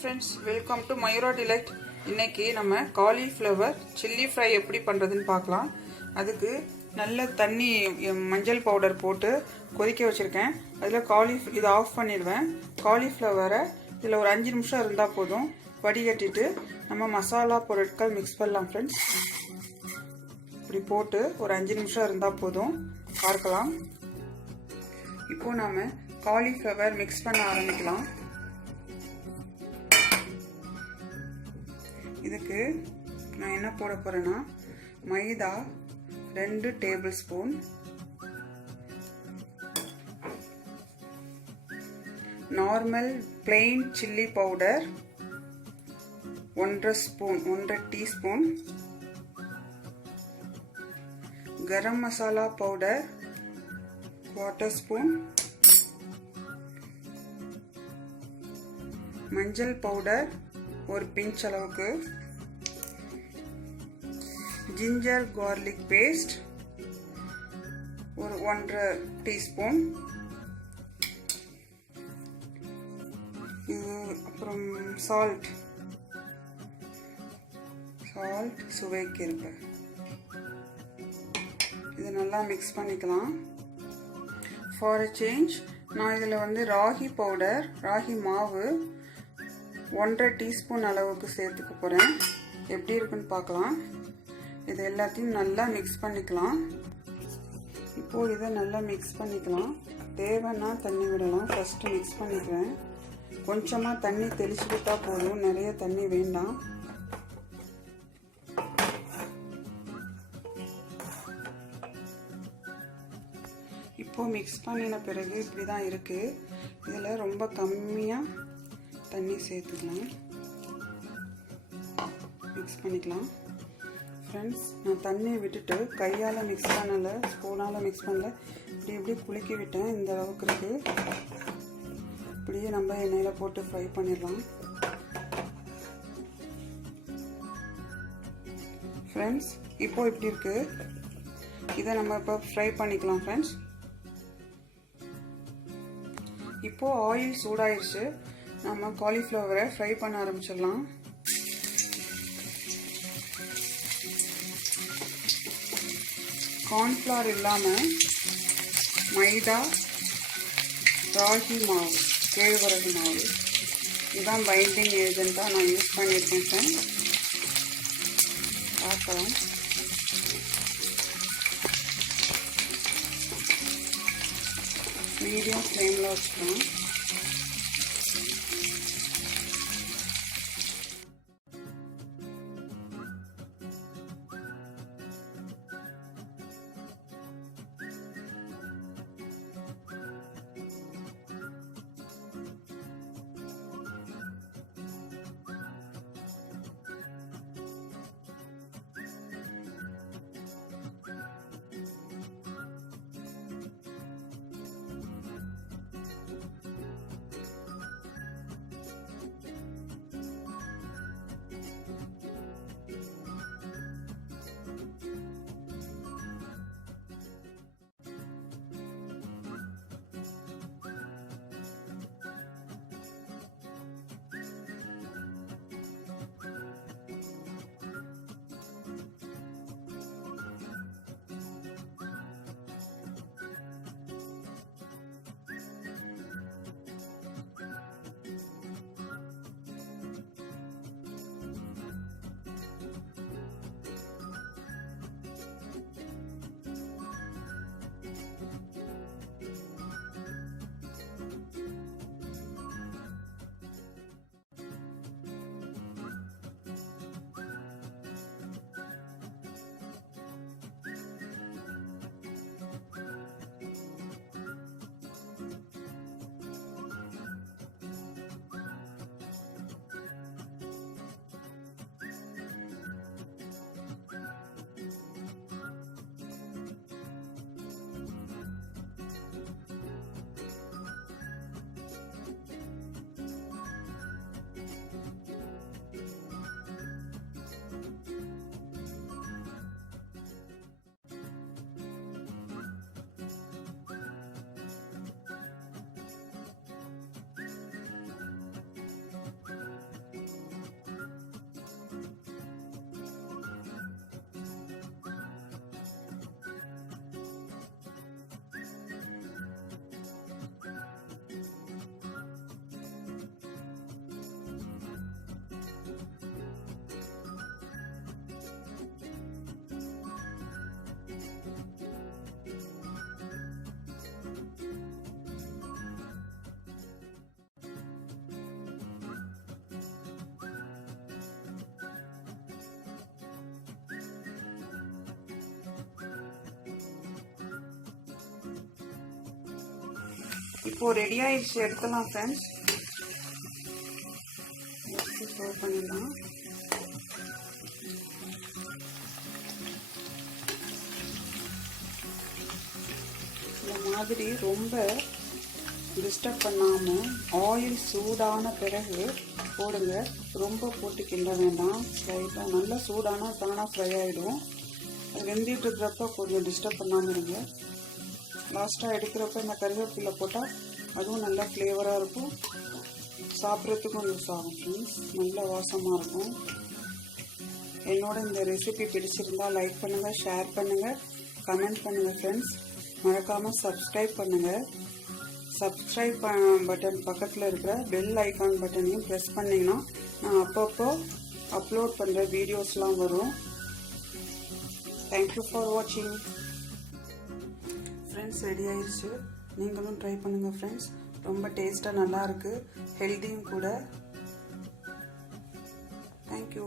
friends, welcome to Mayura delight. இன்னைக்கு நம்ம cauliflower chilli fry எப்படி பண்றதுன்னு பார்க்கலாம். அதுக்கு நல்ல தண்ணி மஞ்சள் பவுடர் போட்டு கொதிக்க வச்சிருக்கேன். அதுல இத ஆஃப் பண்ணிடுவேன். cauliflower இதுல ஒரு 5 நிமிஷம் இருந்தா போதும். வடிகட்டிட்டு நம்ம மசாலா பொருட்கள் mix பண்ணலாம் friends. இப்படி போட்டு ஒரு 5 நிமிஷம் இருந்தா போதும். பார்க்கலாம். இப்போ நாம cauliflower mix பண்ண ஆரம்பிக்கலாம். இதுக்கு நான் என்ன போட போறேன்னா maida 2 tablespoon, normal plain chilli powder 1 teaspoon, garam masala powder 1/4 spoon, மஞ்சள் பவுடர் ஒரு பிஞ்ச் அளவுக்கு, ginger garlic paste ஒரு 1/2 டீஸ்பூன், அப்புறம் சால்ட் சுவைக்கு இருக்கு. இது நல்லா மிக்ஸ் பண்ணிக்கலாம். ஃபார் a சேஞ்ச் நான் இதில் வந்து ராகி மாவு 1/2 டீஸ்பூன் அளவுக்கு சேர்த்துக்க போகிறேன். எப்படி இருக்குன்னு பார்க்கலாம். இது எல்லாத்தையும் நல்லா மிக்ஸ் பண்ணிக்கலாம். இப்போது இதை நல்லா மிக்ஸ் பண்ணிக்கலாம். தேவைன்னா தண்ணி விடலாம். ஃபஸ்ட்டு மிக்ஸ் பண்ணிக்கிறேன். கொஞ்சமாக தண்ணி தெளிச்சு விட்டா போதும், நிறைய தண்ணி வேண்டாம். இப்போது மிக்ஸ் பண்ணின பிறகு இப்படி தான் இருக்குது. இதில் ரொம்ப கம்மியாக தண்ணி சேர்த்துக்கலாம். மிக்ஸ் பண்ணிக்கலாம். ஃப்ரெண்ட்ஸ், நான் தண்ணியை விட்டுட்டு கையால் மிக்ஸ் பண்ணலை, ஸ்பூனால் மிக்ஸ் பண்ணல, இப்படி குலுக்கி விட்டேன். இந்த அளவுக்கு இருக்குது. இப்படியே நம்ம எண்ணெயில் போட்டு ஃப்ரை பண்ணிடலாம். ஃப்ரெண்ட்ஸ், இப்போ இப்படி இருக்குது. இதை நம்ம இப்போ ஃப்ரை பண்ணிக்கலாம். ஃப்ரெண்ட்ஸ், இப்போது ஆயில் சூடாயிடுச்சு. நம்ம காலிஃப்ளவரை ஃப்ரை பண்ண ஆரம்பிச்சிடலாம். கார்ன்ஃப்ளவர் இல்லாமல் மைதா, ராகி மாவு, கேழ்வரகு மாவு இதுதான் பைண்டிங் ஏஜென்ட்டாக நான் யூஸ் பண்ணியிருக்கேன். ஃப்ரெண்ட்ஸ், பார்க்கலாம். மீடியம் ஃப்ளேமில் வச்சுக்கலாம். இப்போ ரெடி ஆயிடுச்சு, எடுக்கலாம் ஃப்ரெண்ட்ஸ். சர்வ் பண்ணிடலாம். இந்த மாதிரி ரொம்ப டிஸ்டர்ப் பண்ணாமல் ஆயில் சூடான பிறகு போடுங்க. ரொம்ப போட்டு கிண்ட வேண்டாம். ஸ்லைட்டாக நல்லா சூடானா தானாக ஃப்ரை ஆகிடும். அது வெந்திட்டு இருக்கிறப்ப கொஞ்சம் டிஸ்டர்ப் பண்ணாமல் இருங்க. லாஸ்ட்டாக எடுக்கிறப்ப இந்த கருவேப்பிலை போட்டால் அதுவும் நல்லா ஃப்ளேவராக இருக்கும், சாப்பிட்றதுக்கும் யூஸ் ஆகும் ஃப்ரெண்ட்ஸ். நல்ல வாசமாக இருக்கும். என்னோட இந்த ரெசிபி பிடிச்சிருந்தால் லைக் பண்ணுங்கள், ஷேர் பண்ணுங்கள், கமெண்ட் பண்ணுங்கள் ஃப்ரெண்ட்ஸ். மறக்காமல் சப்ஸ்கிரைப் பண்ணுங்கள். சப்ஸ்கிரைப் பட்டன் பக்கத்தில் இருக்கிற பெல் ஐக்கான் பட்டனையும் ப்ரெஸ் பண்ணிங்கன்னா நான் அப்பப்போ அப்லோட் பண்ணுற வீடியோஸ்லாம் வரும். தேங்க்யூ ஃபார் வாட்சிங். ஃப்ரெண்ட்ஸ், ரெடி ஆயிடுச்சு. நீங்களும் ட்ரை பண்ணுங்கள் ஃப்ரெண்ட்ஸ். ரொம்ப டேஸ்ட்டாக நல்லாயிருக்கு, ஹெல்த்தியும் கூட. தேங்க்யூ.